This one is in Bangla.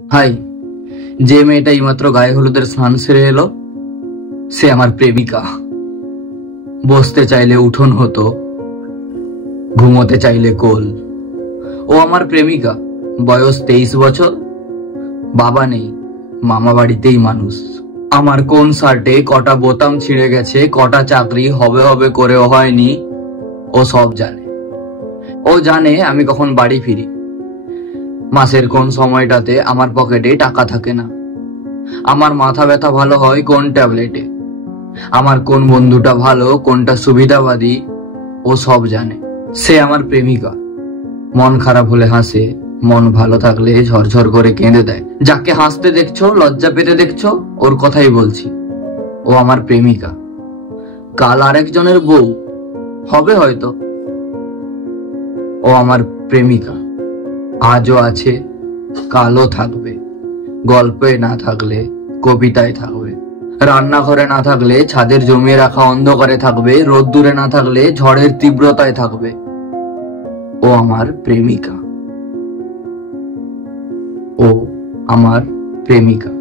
হাই, যে মেয়েটা এইমাত্র গায়ে হলুদের স্নান সেরে এলো সে আমার প্রেমিকা। বসতে চাইলে উঠোন হতো, ঘুমোতে চাইলে কোল। ও আমার প্রেমিকা, বয়স 23 বছর, বাবা নেই, মামা বাড়িতেই মানুষ। আমার কোন শার্টে কটা বোতাম ছিঁড়ে গেছে, কটা চাকরি হবে হবে করেও হয়নি, ও সব জানে। ও জানে আমি কখন বাড়ি ফিরি, মাসের কোন সময়টাতে আমার পকেটে টাকা থাকে না, আমার মাথা ব্যথা ভালো হয় কোন ট্যাবলেটে, আমার কোন বন্ধুটা ভালো, কোনটা সুবিধাবাদী, ও সব জানে। সে আমার প্রেমিকা, মন খারাপ হলে হাসে, মন ভালো থাকলে ঝরঝর করে কেঁদে দেয়। যাকে হাসতে দেখছো, লজ্জা পেতে দেখছো, ওর কথাই বলছি। ও আমার প্রেমিকা, কাল আরেকজনের বউ হবে হয়তো। ও আমার প্রেমিকা, আজও আছে, কালও থাকবে, গল্পে না থাকলে কবিতায় থাকবে, রান্নাঘরে না থাকলে ছাদের জমিয়ে রাখা অন্ধকারে থাকবে, রোদ্দুরে না থাকলে ঝড়ের তীব্রতায় থাকবে। ও আমার প্রেমিকা, ও আমার প্রেমিকা।